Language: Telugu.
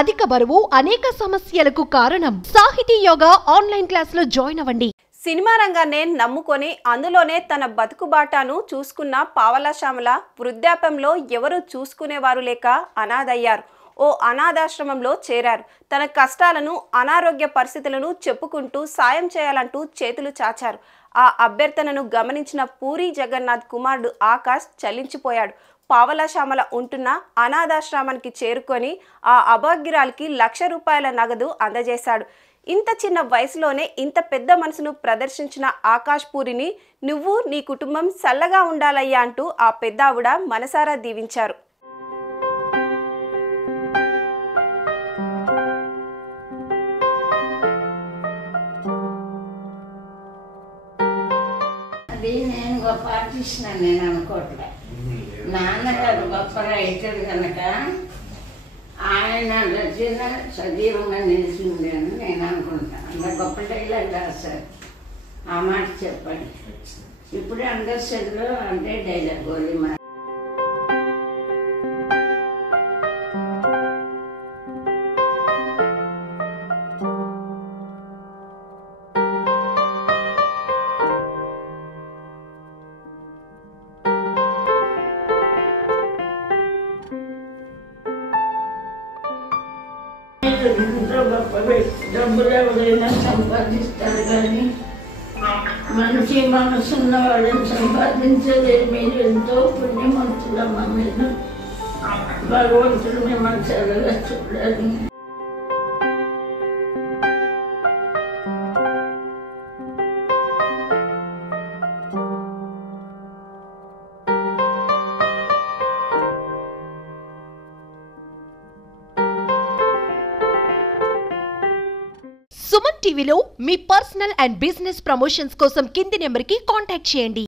అధిక బరువు అనేక సమస్యలకు కారణం. సాహితీ యోగా ఆన్లైన్ క్లాసులో జాయిన్ అవ్వండి. సినిమా రంగాన్నే నమ్ముకొని అందులోనే తన బతుకుబాటను చూసుకున్న పావలా శ్యామల వృద్ధాప్యంలో ఎవరు చూసుకునేవారు లేక అనాథయ్యారు. ఓ అనాథాశ్రమంలో చేరారు. తన కష్టాలను, అనారోగ్య పరిస్థితులను చెప్పుకుంటూ సాయం చేయాలంటూ చేతులు చాచారు. ఆ అభ్యర్థనను గమనించిన పూరి జగన్నాథ్ కుమారుడు ఆకాష్ చలించిపోయాడు. పావలా శ్యామల ఉంటున్న అనాథాశ్రమానికి చేరుకొని ఆ అభాగ్యురాలికి ₹1,00,000 నగదు అందజేశాడు. ఇంత చిన్న వయసులోనే ఇంత పెద్ద మనసును ప్రదర్శించిన ఆకాష్ పూరిని నువ్వు నీ కుటుంబం చల్లగా ఉండాలయ్యా అంటూ ఆ పెద్దావిడ మనసారా దీవించారు. అది నేను గొప్ప ఆర్టిస్ట్ అని నేను అనుకోవట్లే. నాన్నగారు గొప్ప రైటర్ కనుక ఆయన రచన సజీవంగా నిలిచింది అని నేను అనుకుంటాను. అంత గొప్ప డైలాగ్ రాశారు. ఆ మాట చెప్పండి. ఇప్పుడు అందరి సెల్లో అంటే డైలాగ్ గోలీ మాట. ఎంతో గొప్ప డబ్బులు ఎవరైనా సంపాదిస్తారు కానీ మనిషి మనసున్న వాళ్ళని సంపాదించలేదు. మీరు ఎంతో పుణ్యమంతులమ్మ. మీరు భగవంతుడు మిమ్మల్ని చల్లగా చూడాలి. సుమన్ టీవీలో మీ పర్సనల్ అండ్ బిజినెస్ ప్రమోషన్స్ కోసం కింది నెంబర్కి కాంటాక్ట్ చేయండి.